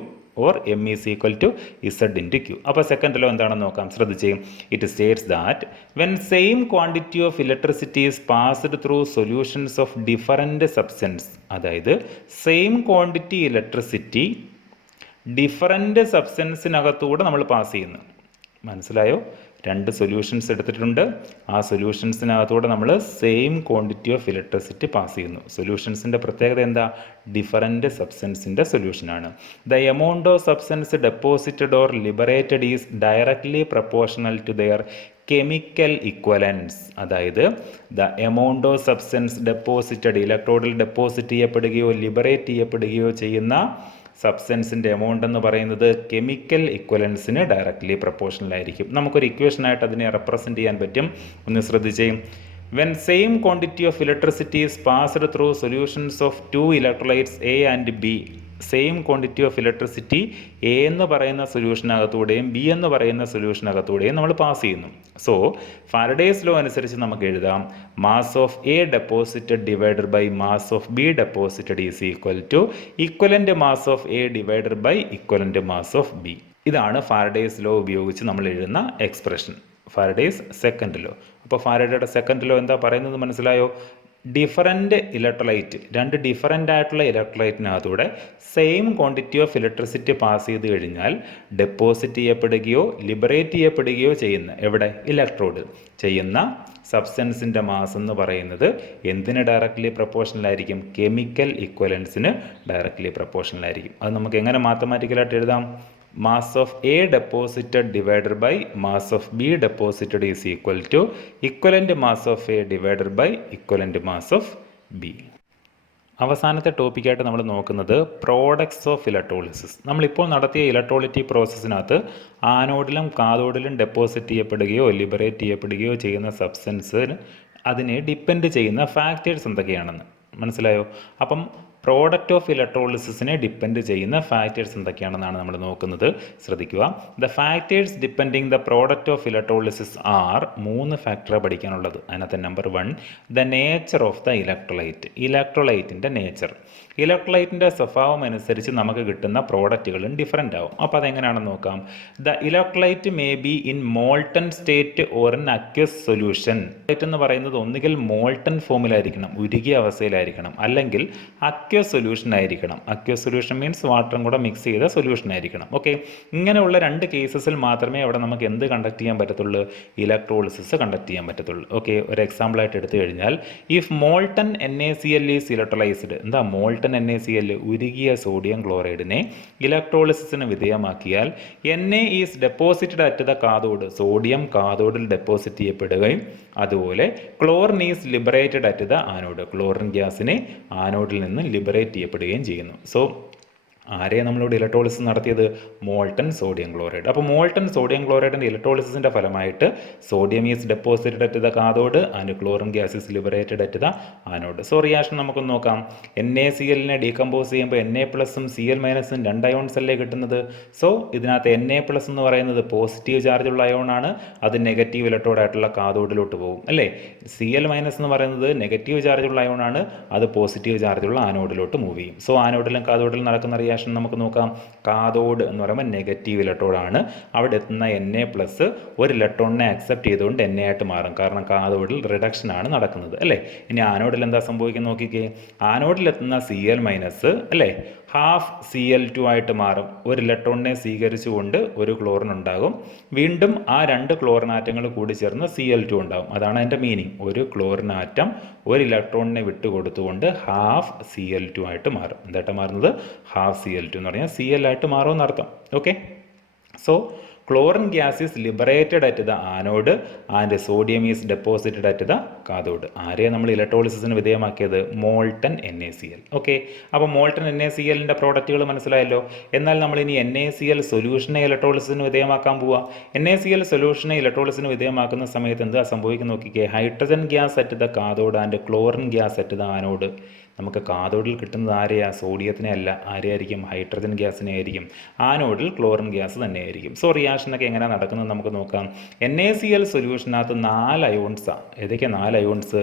or M is equal to Z into Q. അപ്പോൾ സെക്കൻഡ് ലോ എന്താണെന്ന് നോക്കാം. ശ്രദ്ധിച്ചേ. It states that when same quantity of electricity is passed through solutions of different substance. അതായത് സെയിം ക്വാണ്ടിറ്റി ഇലക്ട്രിസിറ്റി ഡിഫറൻറ്റ് സബ്സ്റ്റൻസിനകത്തൂടെ നമ്മൾ പാസ് ചെയ്യുന്നു. മനസ്സിലായോ? 2 സൊല്യൂഷൻസ് എടുത്തിട്ടുണ്ട്. ആ സൊല്യൂഷൻസിനകത്തൂടെ നമ്മൾ same quantity of electricity pass ചെയ്യുന്നു. സൊല്യൂഷൻസിൻ്റെ പ്രത്യേകത എന്താ? ഡിഫറൻറ്റ് സബ്സ്റ്റൻസിൻ്റെ സൊല്യൂഷനാണ്. The amount of substance deposited or liberated is directly proportional to their chemical equivalence. അതായത് the amount of substance deposited, ഇലക്ട്രോഡിൽ ഡെപ്പോസിറ്റ് ചെയ്യപ്പെടുകയോ ലിബറേറ്റ് ചെയ്യപ്പെടുകയോ ചെയ്യുന്ന സബ്സ്റ്റൻസിൻ്റെ എമൗണ്ട് എന്ന് പറയുന്നത് കെമിക്കൽ ഇക്വലൻസിന് ഡയറക്റ്റ്ലി പ്രൊപ്പോർഷണൽ ആയിരിക്കും. നമുക്കൊരു ഇക്വേഷനായിട്ട് അതിനെ റെപ്രസെൻറ്റ് ചെയ്യാൻ പറ്റും. ഒന്ന് ശ്രദ്ധിച്ചേ. When same quantity of electricity is passed through solutions of two electrolytes A and B, same quantity of electricity A എന്ന് പറയുന്ന സൊല്യൂഷനകത്തൂടെയും ബി എന്ന് പറയുന്ന സൊല്യൂഷനകത്തൂടെയും നമ്മൾ പാസ് ചെയ്യുന്നു. സോ ഫാരഡേസ് ലോ അനുസരിച്ച് നമുക്ക് എഴുതാം mass of A deposited divided by mass of B deposited is equal to equivalent mass of A divided by equivalent mass of B. ഇതാണ് ഫാരഡേസ് ലോ ഉപയോഗിച്ച് നമ്മൾ എഴുതുന്ന എക്സ്പ്രഷൻ, ഫാരഡേസ് സെക്കൻഡ് ലോ. അപ്പോൾ ഫാരഡേയുടെ സെക്കൻഡ് ലോ എന്താ പറയുന്നത് മനസ്സിലായോ? ഡിഫറൻറ്റ് ഇലക്ട്രോലൈറ്റ്, രണ്ട് ഡിഫറൻ്റ് ആയിട്ടുള്ള ഇലക്ട്രോലൈറ്റിനകത്തൂടെ same quantity of electricity pass ചെയ്ത് കഴിഞ്ഞാൽ ഡെപ്പോസിറ്റ് ചെയ്യപ്പെടുകയോ ലിബറേറ്റ് ചെയ്യപ്പെടുകയോ ചെയ്യുന്ന, എവിടെ? ഇലക്ട്രോഡ് ചെയ്യുന്ന സബ്സ്റ്റൻസിൻ്റെ മാസ് എന്ന് പറയുന്നത് എന്തിന് ഡയറക്റ്റ്ലി പ്രൊപ്പോർഷണലായിരിക്കും? കെമിക്കൽ ഇക്വലൻസിന് ഡയറക്റ്റ്ലി പ്രൊപ്പോർഷണലായിരിക്കും. അത് നമുക്ക് എങ്ങനെ മാത്തമാറ്റിക്കലായിട്ട് എഴുതാം? mass of A deposited divided by mass of B deposited is equal to equivalent mass of A divided by equivalent mass of B. അവസാനത്തെ ടോപ്പിക്കായിട്ട് നമ്മൾ നോക്കുന്നത് പ്രോഡക്ട്സ് ഓഫ് ഇലക്ട്രോളിസിസ്. നമ്മളിപ്പോൾ നടത്തിയ ഇലക്ട്രോളിറ്റിക് പ്രോസസ്സിനകത്ത് ആനോഡിലും കാഥോഡിലും ഡെപ്പോസിറ്റ് ചെയ്യപ്പെടുകയോ ലിബറേറ്റ് ചെയ്യപ്പെടുകയോ ചെയ്യുന്ന സബ്സ്റ്റൻസിന് അതിനെ ഡിപ്പെൻഡ് ചെയ്യുന്ന ഫാക്ടേഴ്സ് എന്തൊക്കെയാണെന്ന് മനസ്സിലായോ? അപ്പം പ്രോഡക്റ്റ് ഓഫ് ഇലക്ട്രോളിസിസിനെ ഡിപ്പെൻഡ് ചെയ്യുന്ന ഫാക്ടേഴ്സ് എന്തൊക്കെയാണെന്നാണ് നമ്മൾ നോക്കുന്നത്. ശ്രദ്ധിക്കുക. The factors depending the product of electrolysis are, 3 ഫാക്ടറാണ് പഠിക്കാനുള്ളത്. അതിനകത്ത് number 1 the nature of the electrolyte, ഇലക്ട്രോലൈറ്റിൻ്റെ നേച്ചർ. ഇലക്ട്രോലൈറ്റിൻ്റെ സ്വഭാവം അനുസരിച്ച് നമുക്ക് കിട്ടുന്ന പ്രോഡക്റ്റുകളും ഡിഫറൻ്റ് ആവും. അപ്പോൾ അതെങ്ങനെയാണെന്ന് നോക്കാം. The electrolyte may be in molten state or in aqueous solution. എന്ന് പറയുന്നത് ഒന്നുകിൽ മോൾട്ടൺ ഫോമിലായിരിക്കണം, ഉരുകിയ അവസ്ഥയിലായിരിക്കണം, അല്ലെങ്കിൽ അക്വസ് സൊല്യൂഷൻ ആയിരിക്കണം. അക്വസ് സൊല്യൂഷൻ മീൻസ് വാട്ടറും കൂടെ മിക്സ് ചെയ്ത സൊല്യൂഷൻ ആയിരിക്കണം. ഓക്കെ, ഇങ്ങനെയുള്ള 2 കേസസിൽ മാത്രമേ അവിടെ നമുക്ക് എന്ത് കണ്ടക്ട് ചെയ്യാൻ പറ്റത്തുള്ളൂ? ഇലക്ട്രോളിസിസ് കണ്ടക്ട് ചെയ്യാൻ പറ്റത്തുള്ളൂ. ഓക്കെ, ഒരു എക്സാമ്പിളായിട്ട് എടുത്തു കഴിഞ്ഞാൽ if molten NaCl is electrolysed, എന്താ മോൾട്ടൺ NaCl? ഉരുകിയ സോഡിയം ക്ലോറൈഡിനെ ഇലക്ട്രോളിസിസിന് വിധേയമാക്കിയാൽ Na is deposited at the cathode, sodium കാഥോഡിൽ ഡെപ്പോസിറ്റ് ചെയ്യപ്പെടുകയും അതുപോലെ chlorine is liberated at the anode, chlorine ഗ്യാസിനെ ആനോഡിൽ നിന്ന് ലിബറേറ്റ് ചെയ്യപ്പെടുകയും ചെയ്യുന്നു. സോ ആരെയാണ് നമ്മളിവിടെ ഇലക്ട്രോളിസിസ് നടത്തിയത്? Molten sodium chloride. അപ്പോൾ മോൾട്ടൺ സോഡിയം ക്ലോറൈഡിൻ്റെ ഇലക്ട്രോളിസിസിൻ്റെ ഫലമായിട്ട് sodium is deposited at the cathode and chlorine gas is liberated at the anode. So reaction നമുക്കൊന്ന് നോക്കാം. NaCl ഡീകമ്പോസ് ചെയ്യുമ്പോൾ Na+ഉം Cl- 2 അയോൺസ് അല്ലേ കിട്ടുന്നത്. സോ ഇതിനകത്ത് Na+ എന്ന് പറയുന്നത് പോസിറ്റീവ് ചാർജുള്ള അയോൺ ആണ്, അത് നെഗറ്റീവ് ഇലക്ട്രോഡായിട്ടുള്ള കാഥോഡിലോട്ട് പോകും അല്ലേ. Cl- എന്ന് പറയുന്നത് നെഗറ്റീവ് ചാർജുള്ള അയോൺ ആണ്, അത് പോസിറ്റീവ് ചാർജുള്ള ആനോഡിലോട്ട് മൂവ് ചെയ്യും. സോ ആനോഡിലും കാഥോഡിലും നടക്കുന്ന റിയാക്ഷൻ നമുക്ക് നോക്കാം. കാഥോഡ് എന്ന് പറയുമ്പോൾ നെഗറ്റീവ് ഇലക്ട്രോഡാണ്, അവിടെ എത്തുന്ന Na+ ഒരു ഇലക്ട്രോണിനെ അക്സെപ്റ്റ് ചെയ്തുകൊണ്ട് Na ആയിട്ട് മാറും, കാരണം കാഥോഡിൽ റിഡക്ഷൻ ആണ് നടക്കുന്നത് അല്ലേ. ഇനി ആനോഡിൽ എന്താ സംഭവിക്കുന്നത് നോക്കിക്കേ. ആനോഡിൽ എത്തുന്ന Cl- അല്ലേ ഹാഫ് Cl2 ആയിട്ട് മാറും. ഒരു ഇലക്ട്രോണിനെ സ്വീകരിച്ചുകൊണ്ട് ഒരു ക്ലോറിൻ ഉണ്ടാകും, വീണ്ടും ആ 2 ക്ലോറിൻ ആറ്റങ്ങൾ കൂടി ചേർന്ന് Cl2 ഉണ്ടാകും. അതാണ് അതിൻ്റെ മീനിങ്. ഒരു ക്ലോറിൻ ആറ്റം ഒരു ഇലക്ട്രോണിനെ വിട്ടുകൊടുത്തുകൊണ്ട് ഹാഫ് Cl2 ആയിട്ട് മാറും. എന്തായിട്ട് മാറുന്നത്? ഹാഫ് Cl2 എന്ന് പറഞ്ഞാൽ Cl ആയിട്ട് മാറുമെന്ന് അർത്ഥം. Okay, so chlorine gas is liberated at the anode and sodium is deposited at the cathode. ആരെയാണ് നമ്മൾ ഇലക്ട്രോളിസിസിന് വിധേയമാക്കിയത്? Molten NaCl. ഓക്കെ, അപ്പോൾ മോൾട്ടൺ NaClൻ്റെ പ്രോഡക്റ്റുകൾ മനസ്സിലായല്ലോ. എന്നാൽ നമ്മൾ ഇനി NaCl സൊല്യൂഷനെ ഇലക്ട്രോളിസിന് വിധേയമാക്കാൻ പോവുക. NaCl സൊല്യൂഷനെ ഇലക്ട്രോളിസിന് വിധേയമാക്കുന്ന സമയത്ത് എന്താ സംഭവിക്കുന്നത് നോക്കിക്കേ. Hydrogen gas at the cathode and chlorine gas at the anode. നമുക്ക് കാഥോഡിൽ കിട്ടുന്നത് ആരെയാ? സോഡിയത്തിനെ അല്ല, ആരെയായിരിക്കും? ഹൈഡ്രജൻ ഗ്യാസിനെ ആയിരിക്കും. ആനോഡിൽ ക്ലോറിൻ ഗ്യാസ് തന്നെയായിരിക്കും. സോ റിയാക്ഷനൊക്കെ എങ്ങനെയാണ് നടക്കുന്നത് നമുക്ക് നോക്കാം. NaCl സൊല്യൂഷനകത്ത് 4 അയോൺസാണ്. ഏതൊക്കെ 4 അയോൺസ്?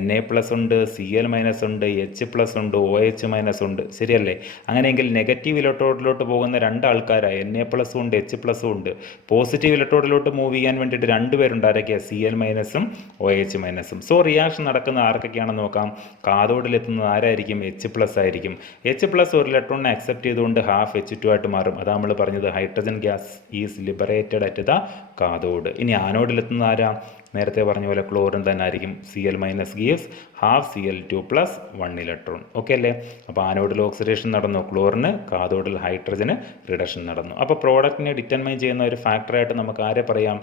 Na+ ഉണ്ട്, Cl- ഉണ്ട്, H+ ഉണ്ട്, OH- ഉണ്ട്. ശരിയല്ലേ? അങ്ങനെയെങ്കിൽ നെഗറ്റീവ് ഇലക്ട്രോഡിലോട്ട് പോകുന്ന 2 ആൾക്കാരാണ്. Na+ ഉണ്ട്, H+ ഉണ്ട്. പോസിറ്റീവ് ഇലക്ട്രോഡിലോട്ട് മൂവ് ചെയ്യാൻ വേണ്ടിയിട്ട് 2 പേരുണ്ട്. ആരൊക്കെയാണ്? Cl- OH-. സോ റിയാക്ഷൻ നടക്കുന്ന ആർക്കൊക്കെയാണെന്ന് നോക്കാം. കാഥോഡിലെത്തുന്നത് ആരായിരിക്കും? H+ ആയിരിക്കും. H+ ഒരു ഇലക്ട്രോണിനെ അക്സെപ്റ്റ് ചെയ്തുകൊണ്ട് ഹാഫ് H2 ആയിട്ട് മാറും. അതാണ് നമ്മൾ പറഞ്ഞത് hydrogen gas is liberated at the cathode. ഇനി ആനോഡിലെത്തുന്ന ആരാ? നേരത്തെ പറഞ്ഞ പോലെ ക്ലോറിൻ തന്നെ ആയിരിക്കും. Cl minus gives half Cl2 plus 1 electron. Okay അല്ലേ? അപ്പോൾ ആനോഡിൽ ഓക്സിഡേഷൻ നടന്നു ക്ലോറിന്, കാഥോഡിൽ ഹൈഡ്രജന് റിഡക്ഷൻ നടന്നു. അപ്പോൾ പ്രോഡക്റ്റിനെ ഡിറ്റർമൈൻ ചെയ്യുന്ന ഒരു ഫാക്ടറായിട്ട് നമുക്ക് ആരെ പറയാം?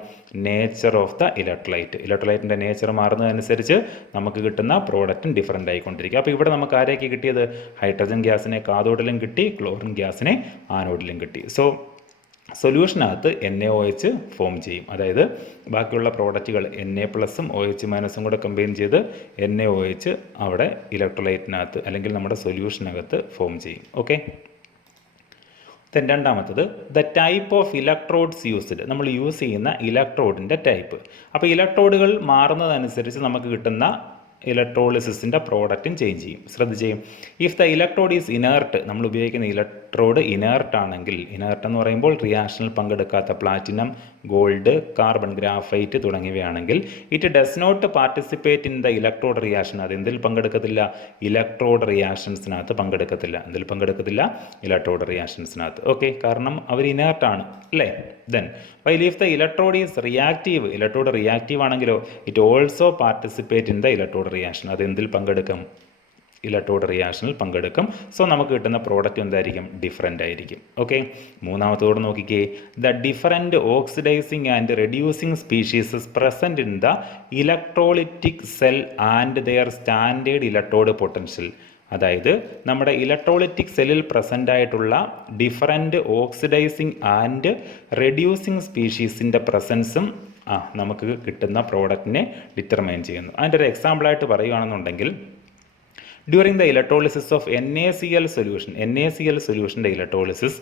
Nature of the electrolyte. ഇലക്ട്രോലൈറ്റിൻ്റെ നേച്ചർ മാറുന്നതനുസരിച്ച് നമുക്ക് കിട്ടുന്ന പ്രോഡക്റ്റും ഡിഫറൻ്റ് ആയിക്കൊണ്ടിരിക്കും. അപ്പോൾ ഇവിടെ നമുക്ക് ആരെയൊക്കെ കിട്ടിയത്? ഹൈഡ്രജൻ ഗ്യാസിനെ കാഥോഡിലും കിട്ടി, ക്ലോറിൻ ഗ്യാസിനെ ആനോഡിലും കിട്ടി. സോ സൊല്യൂഷനകത്ത് NaOH ഫോം ചെയ്യും. അതായത് ബാക്കിയുള്ള പ്രോഡക്റ്റുകൾ Na പ്ലസും OH മൈനസും കൂടെ കമ്പൈൻ ചെയ്ത് NaOH അവിടെ ഇലക്ട്രോലൈറ്റിനകത്ത് അല്ലെങ്കിൽ നമ്മുടെ സൊല്യൂഷനകത്ത് ഫോം ചെയ്യും. ഓക്കെ. രണ്ടാമത്തത് the type of electrodes used. നമ്മൾ യൂസ് ചെയ്യുന്ന ഇലക്ട്രോഡിൻ്റെ ടൈപ്പ്. അപ്പോൾ ഇലക്ട്രോഡുകൾ മാറുന്നതനുസരിച്ച് നമുക്ക് കിട്ടുന്ന ഇലക്ട്രോളിസിൻ്റെ പ്രോഡക്റ്റും ചേഞ്ച് ചെയ്യും. ശ്രദ്ധിച്ചേ, if the electrode is inert, നമ്മൾ ഉപയോഗിക്കുന്ന ഇലക്ട്രോഡ് ഇനേർട്ട് ആണെങ്കിൽ, ഇനേർട്ട് എന്ന് പറയുമ്പോൾ റിയാക്ഷനിൽ പങ്കെടുക്കാത്ത പ്ലാറ്റിനം, ഗോൾഡ്, കാർബൺ, ഗ്രാഫൈറ്റ് തുടങ്ങിയവയാണെങ്കിൽ, it does not participate in the electrode reaction. അത് എന്തിൽ പങ്കെടുക്കത്തില്ല? ഇലക്ട്രോഡ് റിയാക്ഷൻസിനകത്ത് പങ്കെടുക്കത്തില്ല. എന്തിൽ പങ്കെടുക്കത്തില്ല? ഇലക്ട്രോഡ് റിയാക്ഷൻസിനകത്ത്. ഓക്കെ, കാരണം അവർ ഇനേർട്ടാണ് അല്ലേ? Then while if the electrode is reactive, electrode reactive ആണെങ്കിലോ it also participate in the electrode reaction. അത് എന്തിൽ പങ്കെടുക്കും? ഇലക്ട്രോഡ് റിയാക്ഷനിൽ പങ്കെടുക്കും. സോ നമുക്ക് കിട്ടുന്ന പ്രോഡക്റ്റ് എന്തായിരിക്കും? ഡിഫറൻ്റ് ആയിരിക്കും. ഓക്കെ. മൂന്നാമത്തോട് നോക്കിക്കേ, the different oxidising and reducing species present in the electrolytic cell and their standard electrode potential. അതായത് നമ്മുടെ ഇലക്ട്രോളിറ്റിക് സെല്ലിൽ പ്രസൻ്റ് ആയിട്ടുള്ള ഡിഫറൻറ്റ് ഓക്സിഡൈസിങ് ആൻഡ് റെഡ്യൂസിങ് സ്പീഷീസിൻ്റെ പ്രസൻസും നമുക്ക് കിട്ടുന്ന പ്രോഡക്റ്റിനെ ഡിറ്റർമൈൻ ചെയ്യുന്നു. അതിൻ്റെ ഒരു എക്സാമ്പിളായിട്ട് പറയുകയാണെന്നുണ്ടെങ്കിൽ, during the electrolysis of NaCl solution, NaCl സൊല്യൂഷൻ്റെ ഇലക്ട്രോളിസിസ്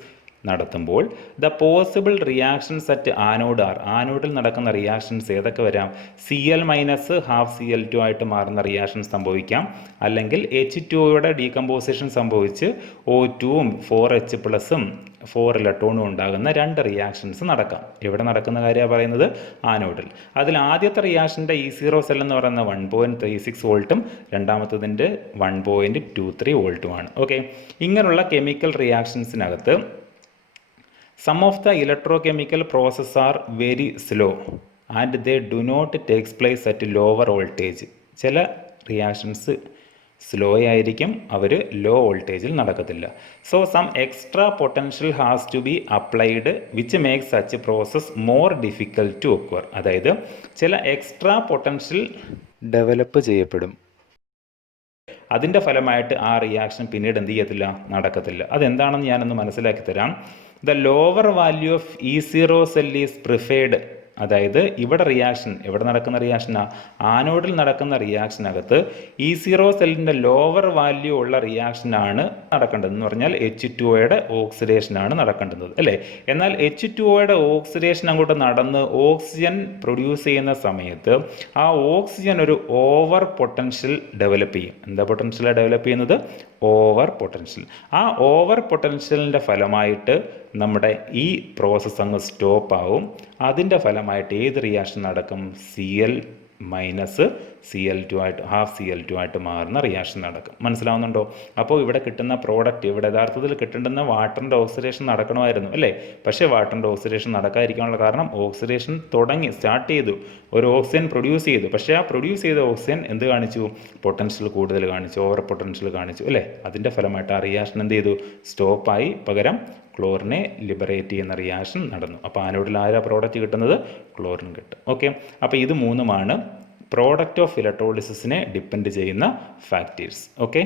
നടത്തുമ്പോൾ the possible reactions at anode are, ആനോഡിൽ നടക്കുന്ന റിയാക്ഷൻസ് ഏതൊക്കെ വരാം? Cl മൈനസ് ഹാഫ് Cl2 ആയിട്ട് മാറുന്ന റിയാക്ഷൻ സംഭവിക്കാം. അല്ലെങ്കിൽ H2യുടെ ഡീകമ്പോസിഷൻ സംഭവിച്ച് O2ഉം 4H പ്ലസും 4 ഇലക്ട്രോണും ഉണ്ടാകുന്ന രണ്ട് റിയാക്ഷൻസ് നടക്കാം. എവിടെ നടക്കുന്ന കാര്യമാണ് പറയുന്നത്? ആനോഡിൽ. അതിൽ ആദ്യത്തെ റിയാക്ഷൻ്റെ E0 സെൽ എന്ന് പറയുന്ന 1.36 വോൾട്ടും രണ്ടാമത്തതിൻ്റെ 1.23 വോൾട്ടുമാണ്. ഓക്കെ. ഇങ്ങനെയുള്ള chemical റിയാക്ഷൻസിനകത്ത് some of the electrochemical processes are very slow and they do not take place at lower voltage. ചില റിയാക്ഷൻസ് സ്ലോ ആയിരിക്കും, അവർ ലോ വോൾട്ടേജിൽ നടക്കത്തില്ല. So some extra potential has to be applied which makes such process more difficult to occur. അതായത് ചില എക്സ്ട്രാ പൊട്ടൻഷ്യൽ ഡെവലപ്പ് ചെയ്യപ്പെടും. അതിൻ്റെ ഫലമായിട്ട് ആ റിയാക്ഷൻ പിന്നീട് എന്ത് ചെയ്യത്തില്ല? നടക്കത്തില്ല. അതെന്താണെന്ന് ഞാനൊന്ന് മനസ്സിലാക്കി തരാം. The lower value of E0 cell is preferred. അതായത് ഇവിടെ റിയാക്ഷൻ, എവിടെ നടക്കുന്ന റിയാക്ഷനാണ്? ആനോഡിൽ നടക്കുന്ന റിയാക്ഷനകത്ത് E0 സെല്ലിൻ്റെ ലോവർ വാല്യൂ ഉള്ള റിയാക്ഷനാണ് നടക്കേണ്ടത്. എന്ന് പറഞ്ഞാൽ H2യുടെ ഓക്സിഡേഷനാണ് നടക്കേണ്ടത് അല്ലേ? എന്നാൽ H2യുടെ ഓക്സിഡേഷൻ അങ്ങോട്ട് നടന്ന് ഓക്സിജൻ പ്രൊഡ്യൂസ് ചെയ്യുന്ന സമയത്ത് ആ ഓക്സിജൻ ഒരു ഓവർ പൊട്ടൻഷ്യൽ ഡെവലപ്പ് ചെയ്യും. എന്താ പൊട്ടൻഷ്യലാണ് ഡെവലപ്പ് ചെയ്യുന്നത്? Over potential. ആ ഓവർ പൊട്ടൻഷ്യലിൻ്റെ ഫലമായിട്ട് നമ്മുടെ ഈ പ്രോസസ്സ് അങ്ങ് സ്റ്റോപ്പ് ആവും. അതിൻ്റെ ഫലമായിട്ട് ഏത് റിയാക്ഷൻ നടക്കും? Cl മൈനസ് Cl2 ആയിട്ട് ഹാഫ് Cl2 ആയിട്ട് മാറുന്ന റിയാക്ഷൻ നടക്കും. മനസ്സിലാവുന്നുണ്ടോ? അപ്പോൾ ഇവിടെ കിട്ടുന്ന പ്രോഡക്റ്റ്, ഇവിടെ യഥാർത്ഥത്തിൽ കിട്ടേണ്ടുന്ന വാട്ടറിൻ്റെ ഓക്സിഡേഷൻ നടക്കണമായിരുന്നു അല്ലേ? പക്ഷേ വാട്ടറിൻ്റെ ഓക്സിഡേഷൻ നടക്കാതിരിക്കാനുള്ള കാരണം ഓക്സിഡേഷൻ സ്റ്റാർട്ട് ചെയ്തു, ഒരു ഓക്സിജൻ പ്രൊഡ്യൂസ് ചെയ്തു. പക്ഷേ ആ പ്രൊഡ്യൂസ് ചെയ്ത ഓക്സിജൻ എന്ത് കാണിച്ചു? പൊട്ടൻഷ്യൽ കൂടുതൽ കാണിച്ചു, ഓവർ പൊട്ടൻഷ്യൽ കാണിച്ചു അല്ലേ? അതിൻ്റെ ഫലമായിട്ട് ആ റിയാക്ഷൻ എന്ത് ചെയ്തു? സ്റ്റോപ്പായി. പകരം ക്ലോറിനെ ലിബറേറ്റ് ചെയ്യുന്ന റിയാക്ഷൻ നടന്നു. അപ്പോൾ ആനോഡിൽ ആരാ പ്രോഡക്റ്റ് കിട്ടുന്നത്? ക്ലോറിൻ കിട്ടും. ഓക്കെ. അപ്പോൾ ഇത് മൂന്നുമാണ് പ്രോഡക്റ്റ് ഓഫ് ഇലക്ട്രോളിസിസിനെ ഡിപ്പെൻഡ് ചെയ്യുന്ന ഫാക്ടേഴ്സ്. ഓക്കെ.